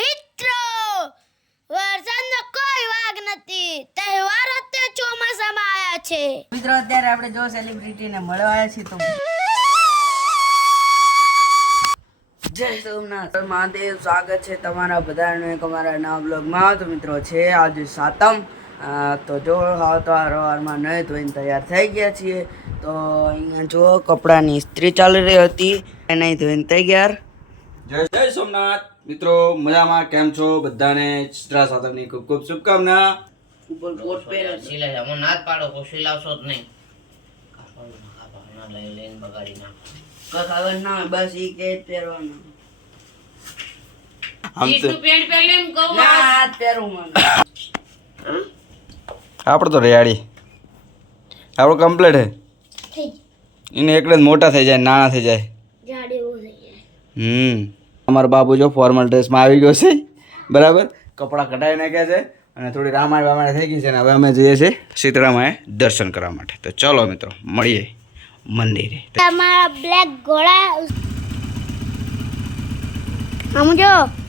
મિત્રો વરસાદનો કોઈ વાગ નથી. તહેવાર તે ચોમાસામાં આવ્યા છે. મિત્રો અત્યારે આપણે જો સેલિબ્રિટીને મળવા આવ્યા છીએ તો જય સોમનાથ. મહાદેવ સ્વાગત છે તમારા બધાનું એક અમારા નવા બ્લોગમાં તો મિત્રો છે આજે સાતમ. તો જો હાવ તો આ રવારમાં નહીં ધોઈને તૈયાર થઈ ગયા છીએ. તો અહીંયા જો કપડાની ઇસ્ત્રી ચાલી રહી હતી. એ નહીં ધોઈને તૈયાર. જય જય સોમનાથ. મિત્રો મજામાં? કેમ છો? બધાને ચિત્રા સાતમની ખૂબ ખૂબ શુભકામના. ઉપર કોટ પહેર્યો છે. સિલાઈ હું ના જ પાડો કોઈ સિલાવશો જ નહીં. લઈ લઈને બગાડી નાખો. ખબર ના હોય બસ ઈ કે જ પહેરવાનું. પહેરી પહેરું આપણે તો રેયાડી આપણું કમ્પ્લીટ હે. એને એકડે જ મોટા થઈ જાય નાના થઈ જાય. એવું થઈ જાય. હમ. અમારો બાબુ જો ફોર્મલ ડ્રેસમાં આવી ગયો છે. બરાબર? કપડાં કઢાવી નાખ્યા છે અને થોડી રામાયણ વામાયણ થઈ ગઈ છે ને હવે અમે જઈએ છીએ સીતરામાએ દર્શન કરવા માટે. તો ચલો મિત્રો, મળીએ મંદિરે. તમારા બ્લેક ઘોડા આમ જો.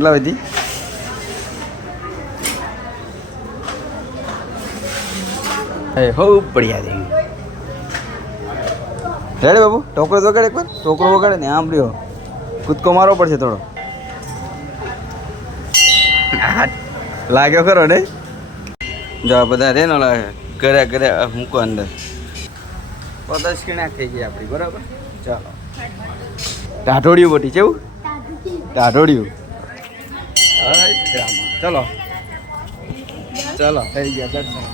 વધી એ હો પડ્યા દે રેડે બાબુ ટોકરો વગાડે એકવાર ટોકરો વગાડે ને આમ રહ્યો કૂદકો મારવો પડશે થોડો લાગ્યો ખરો ને જો બધા રે ને ઓલા ઘરે ઘરે મૂકો અંદર. પદસ કિણા થઈ ગઈ આપણી બરાબર? ચાલો. ટાઢોડિયું બોટી કેવું ટાઢોડિયું. ચલો. ચલો થઈ ગયા દર્શન.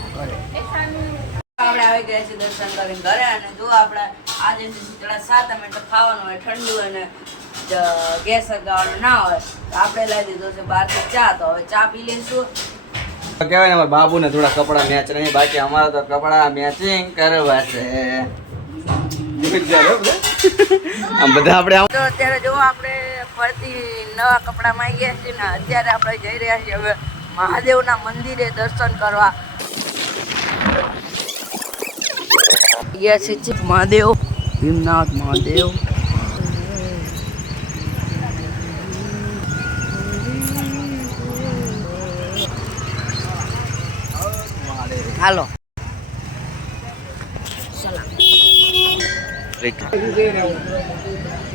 આપણે આવી ગયા છીએ દર્શન કરીને ઘરે અને જો આપણે આજે શીતળા સાતમ એટલે ખાવાનું હોય ઠંડુ અને ગેસ સગાવવાનું ના હોય તો આપણે લઈ દીધો છે બહારથી ચા. તો હવે ચા પી લઈશું. કહેવાય ને અમારા બાબુને થોડા કપડા મેચ નહીં બાકી અમારા તો કપડા મેચિંગ કરવા છે. બધા? આપણે અત્યારે જો આપણે ફરતી નવા કપડામાં આવી ગયા છીએ ને અત્યારે આપણે જઈ રહ્યા છીએ હવે મહાદેવના મંદિરે દર્શન કરવા. ગયા છે મહાદેવ. ભીમનાથ મહાદેવ. હાલો. દીધા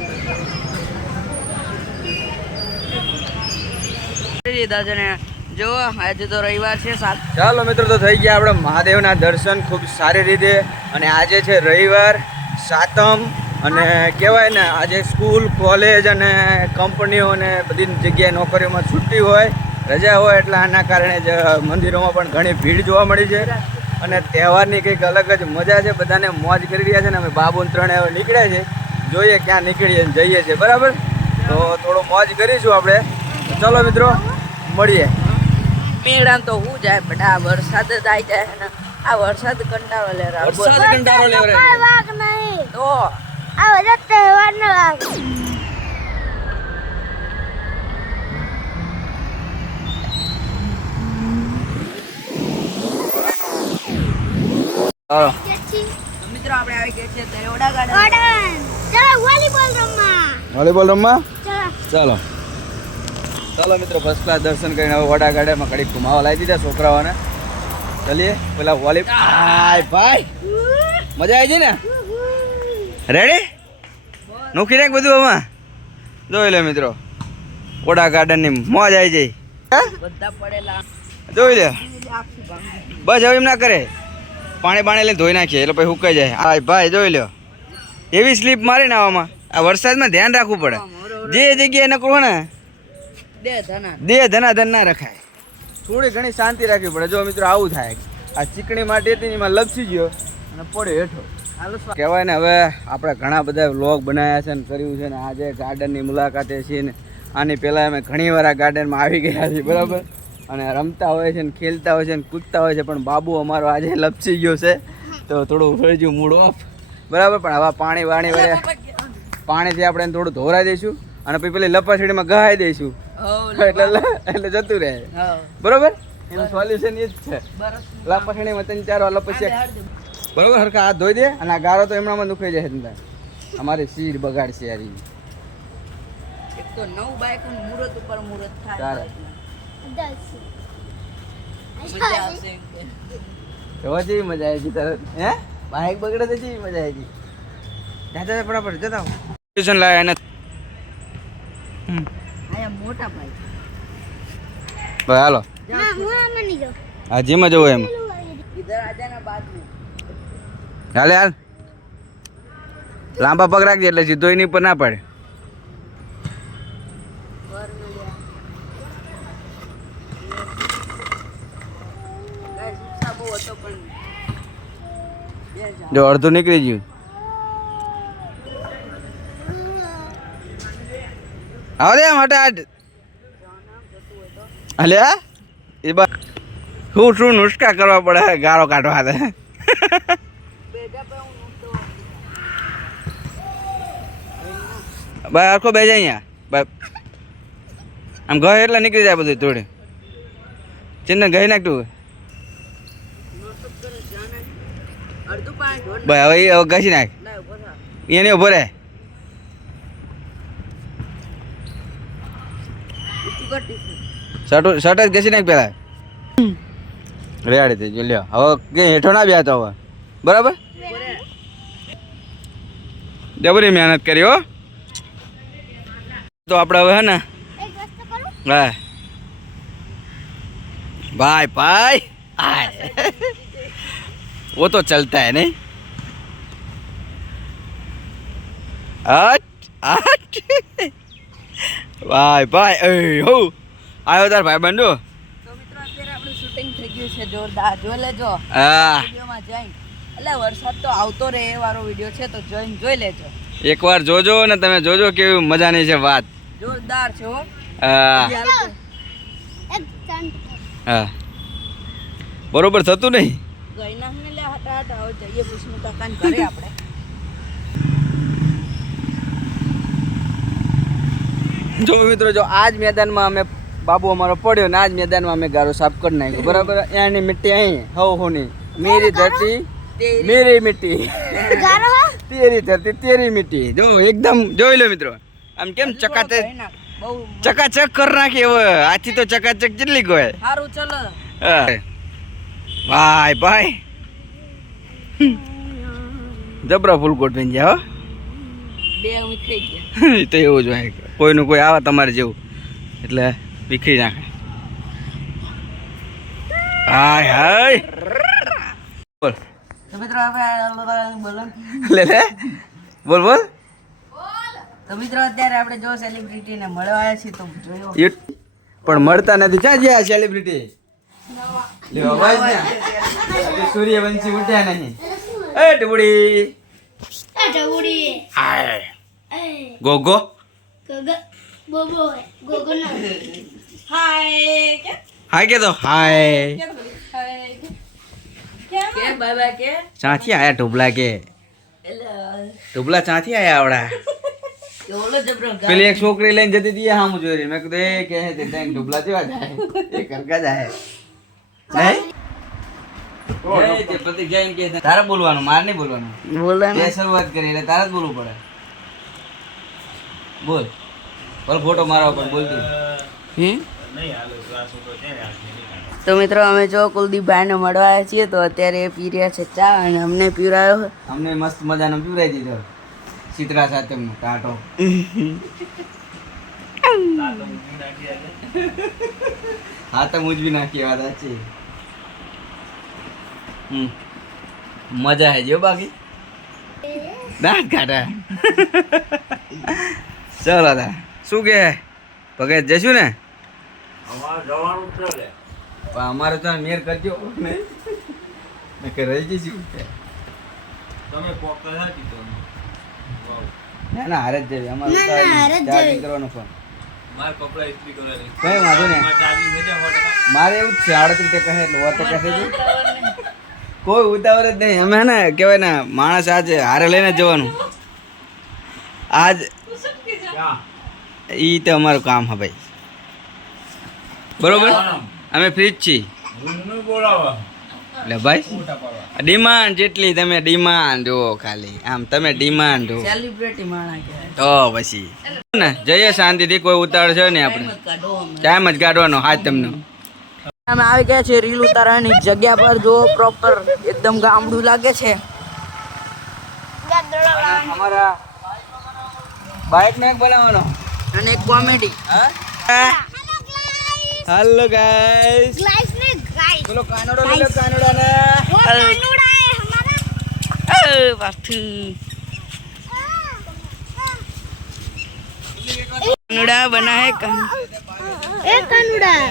છે ને જો આજે તો રવિવાર છે ચાલો મિત્રો, તો થઈ ગયા આપણે મહાદેવના દર્શન ખૂબ સારી રીતે. અને આજે છે રવિવાર, સાતમ, અને કહેવાય ને, આજે સ્કૂલ, કોલેજ અને કંપનીઓ અને બધી જગ્યાએ નોકરીઓમાં છુટ્ટી હોય, રજા હોય, એટલે આના કારણે જ મંદિરોમાં પણ ઘણી ભીડ જોવા મળી છે. અને તહેવારની કંઈક અલગ જ મજા છે, બધાને મોજ કરી રહ્યા છે ને, અમે બાબુ ત્રણે નીકળ્યા છે. જોઈએ ક્યાં નીકળીએ જઈએ છીએ, બરાબર? તો થોડો મોજ કરીશું આપણે. ચલો મિત્રો મળીએ. મેળા તો હું જાય બટ આ વરસાદ જ આવી જાય ને. આ વરસાદ કંટાળો લે વરસાદ કંટાળો લેવરાય કોઈ વાગ નહીં. તો. આ બધા તહેવાર નો વાગ મિત્રો આપણે આવી ગયા છીએ દરોડા ગાર્ડન ગાર્ડન. ચલો વોલીબોલ રમવા. વોલીબોલ રમવા? ચલો. ચાલો. ચાલો મિત્રો ફર્સ્ટ ક્લાસ દર્શન કરીને હવે વડા ગાડામાં ઘડી ઘુમાવા લાવી દીધા છોકરાઓને. ચલીએ પેલા વોલી ભાઈ મજા આવી છે ને? રેડી નોખી નાખ બધું આમાં. જોઈ લે મિત્રો વડા ગાર્ડનની મોજ આવી જાય હે? બધા જોઈ લે. બસ હવે એમ ના કરે. પાણી પાણી લઈને ધોઈ નાખીએ એટલે પછી સુકાઈ જાય. હા ભાઈ જોઈ લ્યો. એવી સ્લીપ મારી ને આવામાં. આ વરસાદમાં ધ્યાન રાખવું પડે. જે જગ્યાએ નકરું હોય ને દેહ ધનાધન ના રખાય. થોડી ઘણી શાંતિ રાખવી પડે. જો મિત્રો આવું થાય આ ચીકણી માટી હતી એમાં લપસી ગયો અને પડ્યો હેઠો. કહેવાય ને હવે આપણે ઘણા બધા વ્લોગ બનાવ્યા છે ને કર્યું છે ને આજે ગાર્ડનની મુલાકાતે છીએ ને આની પહેલાં અમે ઘણી વાર આ ગાર્ડનમાં આવી ગયા છીએ બરાબર? અને રમતા હોય છે ને ખેલતા હોય છે ને કૂદતા હોય છે પણ બાબુ અમારો આજે લપસી ગયો છે. તો થોડું ઉભરજ્યું મૂડ ઓફ. બરાબર? પણ હવે પાણી વાણી પાણીથી આપણે થોડું ધોરાઈ દઈશું અને પછી પેલી લપાસીડીમાં ગહાઈ દઈશું. એટલે એટલે જતું રહે. બરોબર? એનું સોલ્યુશન એ જ છે. લપાસડીમાં ત્રણ ચાર વાર લપસી બરોબર? હરખા હાથ ધોઈ દે અને આ ગારો તો એમણામાં દુખાઈ જાય છે અમારી સીડ બગાડશે યાર. એક તો નવ બાઈક મુહૂર્ત ઉપર મુહૂર્ત થાય. દસ મજા આવી ગઈ તરત હે? બાઈક બગડે તો જેવી મજા આવી ગઈ જા જા ફટાફટ જતા એને. મોટા ભાઈ. હાલો. હું જીમાં જવું એમ. હાલે હાલ. લાંબા પગ રાખજે એટલે સીધો એની ઉપર ના પડે. જો અડધું નીકળી ગયું. માટે આટ અલે એ બા શું શું નુસ્ખા કરવા પડે ગાળો કાઢવા દે ભાઈ આખો બે જાય અહીંયા. ભાઈ. આમ ગયો એટલે નીકળી જાય બધું થોડી ચિંતન ગઈ નાખતું ભાઈ હવે ઘસી નાખ. એને ઊભો રહે. શર્ટ શર્ટ જ ઘસી નાખ પેલા રેડી થઈ જો લ્યો હવે કઈ હેઠો ના બેતો હવે બરાબર જબરી મહેનત કરી હો તો આપણે હવે હે ને એક વસ્તુ કરું હા ભાઈ ભાઈ આય वो तो चलता है नहीं અટ અટ ભાઈ ભાઈ એ હો. આવ્યો તાર ભાઈ બંધો? તો મિત્રો અત્યારે આપણું શૂટિંગ થઈ ગયું છે જોરદાર. જો લેજો. હા. વિડિયોમાં જઈ એટલે વરસાદ તો આવતો રહે એ વાળો વીડિયો છે તો જોઈને જોઈ લેજો. એકવાર જોજો ને તમે જોજો કેવી મજાની છે વાત. જોરદાર છે હો. હા. હા. બરોબર થતું નહીં? ગઈના ને લે હટા હટા હવે જઈએ વિષ્ણુ કાન કરે આપણે. જો મિત્રો જો આ જ મેદાનમાં અમે બાબુ અમારો પડ્યો ને આ જ મેદાનમાં અમે ગારો સાફ કરી નાખ્યો. બરાબર? એની મિટ્ટી અહીં હવ હોની. મેરી ધરતી મેરી મિટ્ટી તેરી ધરતી તેરી મિટ્ટી જો એકદમ જોઈ લો મિત્રો. આમ કેમ ચકાચક? ચકાચક કર નાખી હવે. આથી તો ચકાચક કેટલી ગોય સારું ચલો. હા. ભાઈ ભાઈ. જબરા ફૂલ કોટ પહેરી જાય હો. બે હું થઈ ગયા. તો એવું જ હોય. કોઈનું કોઈ આવે તમારે જેવું. એટલે વિખરી નાખે. હાય હાય. બોલ. લે લે. બોલ બોલ. તો મિત્રો અત્યારે આપણે જો સેલિબ્રિટીને મળવા આવ્યા છીએ તો જોયો. પણ મળતા નથી. ક્યાં ગયા સેલિબ્રિટી સૂર્યવંશી ઉઠ્યા નહીં. એ એ. ગોગો. હાય કે તો હાય. કે બાય કે? ચાથી આયા ટુબલા કે? એટલે ચાથી આયા આવડા? પેલી એક છોકરી લઈને જતી હતી હામું જોઈ રહી. મેં કીધું એ કે તે તને ઢુબલા જેવા જાય. એ કરકા જાય. નહીં પતિ જઈને કહે તારે બોલવાનું મારે નહીં બોલવાનું? બોલે તે શરૂઆત કરી એટલે તારે જ બોલવું પડે. બોલ. બોલ ફોટો મારવા પણ બોલતું તો. મિત્રો અમે જો કુલદીપભાઈને મળવા આવ્યા છીએ તો અત્યારે એ પી રહ્યા છે ચા અને અમને પીવડાયો અમને મસ્ત મજાનો પીવરાઈ દીધો. ચિત્રા સાથે ટાટો. હા તો મુજબી નાખી વાત સાચી. મજા હે જો બાકી. દાંત કાઢા. ચલો દા શું કે? ભગત જશું ને? પણ અમારે તો મેર કરજો. ને મેં કે રહી જઈશું. ના ના હારે જ જવી અમારે ચાર્જિંગ. કરવાનો ફોન. કઈ વાંધો નહીં. મારે એવું જ છે આડત્રીસ ટકા એટલે સો ટકા થઈ કોઈ ઉતાવળ જ નહીં. અમે ને કહેવાય ને માણસ આજે હારે લઈને જ જવાનું. આજ ઈ તો અમારું કામ હા ભાઈ. બરોબર? અમે ફ્રી જ છીએ. એટલે ભાઈ ડિમાન્ડ જેટલી તમે ડિમાન્ડ જુઓ ખાલી. આમ તમે ડિમાન્ડ જુઓ. સેલિબ્રિટી માણા કહેવાય. તો પછી. ને જઈએ શાંતિથી કોઈ ઉતાર છે ને આપણે. ટાઈમ જ કાઢવાનો હાથ તમને. અમે આવી ગયા છે રીલ ઉતારવાની જગ્યા પર. જો પ્રોપર એકદમ ગામડું લાગે છે. અમારા બાઇક મેક બોલાવવાનો. અને એક કોમેડી હા? હેલો ગાઈસ ગાઈસ ગાઈસ બોલો કાનોડો લે કાનોડા ને ઓ કાનોડા હમારા એ વાથુ કાનુડા બના હે કન. એ કાનુડા.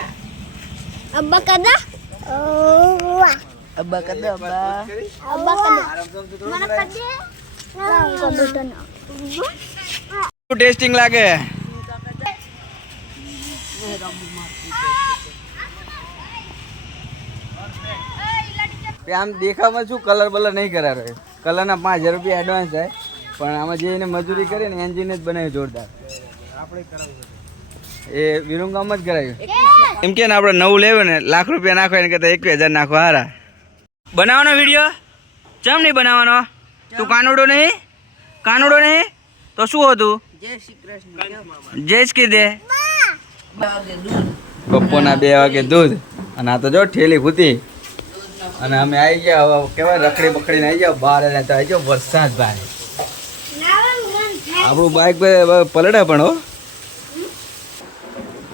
અબ્બા કદા? અબ્બા કદા અબ્બા? અબ્બા કદા. મને કદે? ના કબૂતર ટેસ્ટિંગ લાગે. આમ દેખાવમાં શું કલર બલર નહીં કરાવે? કલરના પાંચ હજાર રૂપિયા એડવાન્સ થાય. પણ આમાં જે એને મજૂરી કરી ને એન્જિન જ બનાવ્યું જોરદાર. એ વિરુંગામાં જ કરાવ્યું. એમ કે ને આપણે નવું લેવું ને લાખ રૂપિયા નાખો એને કરતાં એક હજાર નાખો હારા. બનાવવાનો વીડિયો ચમ નહીં બનાવવાનો? તું કાનુડો નહીં? કાનુડો નહીં? તો શું હતું? જય શ્રી કૃષ્ણ. જય શ્રી દૂધ બપોરના બે વાગે દૂધ અને આ તો જો ઠેલી ખૂતી અને અમે આવી ગયા હવે કેવાય રખડી બખડીને આવી ગયા બહાર અને તો આવી ગયો વરસાદ ભાઈ આપણું બાઇક પલડે પણ હો.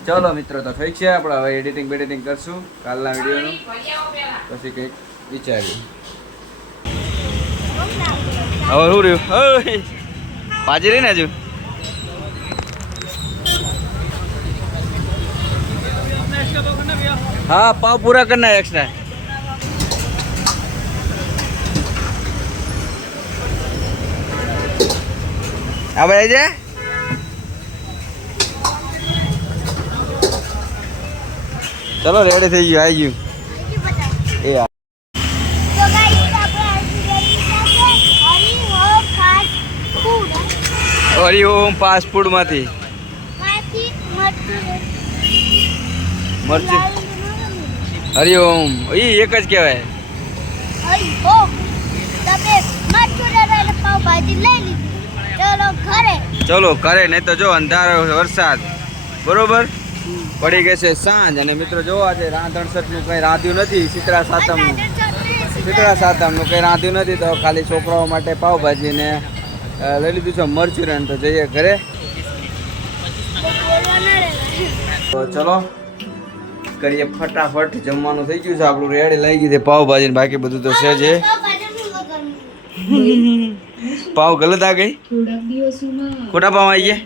ચલો મિત્રો તો ઠીક છે આપણે. હવે એડિટિંગ બેડિટિંગ કરશું. કાલના વિડીયોનું. પછી કંઈક વિચાર્યું હવે શું રહ્યું? ઓય, પાછી રહી ને હજુ हाँ पाव पूरा करना है एक्स्ट्रा अब आई जाए ચલો રેડી થઈ ગયું આવી ગયું એ આ. तो गाइस આપણે આવી ગઈ છે હરી હો fast food Hariom fast food માંથી માંથી મરચું મરચી હરિઓમ. એ એક જ કહેવાય. ચલો ઘરે. નહીં તો જો અંધારો વરસાદ. બરોબર? પડી ગઈ છે સાંજ અને મિત્રો જો આજે રાંધણસઠનું કંઈ રાંધ્યું નથી શીતળા સાતમ. શીતળા સાતમનું કંઈ રાંધ્યું નથી તો ખાલી છોકરાઓ માટે પાવભાજી ને લઈ લીધું છે મરચુરન તો જઈએ ઘરે. તો ચલો કરીએ ફટાફટ જમવાનું થઈ ગયું છે આપણું રેડી લઈ ગયું છે. પાવભાજી ને બાકી બધું તો છે જે પાવ ગલત આ ગઈ? ખોટા પાવ આવી ગયા?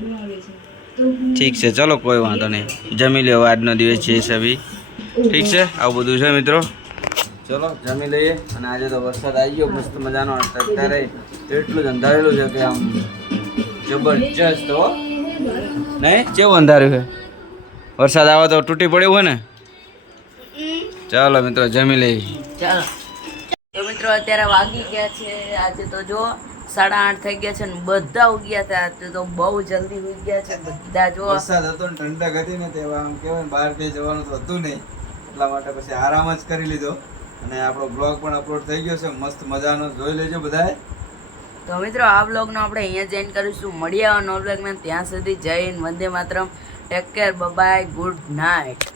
ઠીક છે ચલો કોઈ વાંધો નહીં. જમી લ્યો આજનો દિવસ છે સભી. ઠીક છે આવું બધું છે મિત્રો? ચલો જમી લઈએ. અને આજે તો વરસાદ આવી ગયો મસ્ત મજાનો. અત્યારે એટલું જ અંધારેલું છે કે આમ જબરજસ્ત હો. નહીં? કેવું અંધાર્યું છે? વરસાદ આવે તો તૂટી પડ્યું હોય ને? ચાલો મિત્રો જમી લઈ ચાલો. તો મિત્રો અત્યારે વાગી ગયા છે. આજે તો જો સાડા આઠ થઈ ગયા છે ને બધા ઉગ્યા હતા. આજે તો બહુ જલ્દી ઉગી ગયા છે બધા જો. વરસાદ હતો ને ઠંડક હતી ને તેવા આમ કહેવાય બહાર ક્યાંય જવાનું તો હતું નહીં. એટલા માટે પછી આરામ જ કરી લીધો. અને આપણો બ્લોગ પણ અપલોડ થઈ ગયો છે. મસ્ત મજાનો. જોઈ લેજો બધાએ. તો મિત્રો આ બ્લોગનો આપણે અહીંયા જઈન કરીશું. મળીએ આવા નવો બ્લોગમાં ત્યાં સુધી જય હિન્દ વંદે માતરમ. Take care bye good night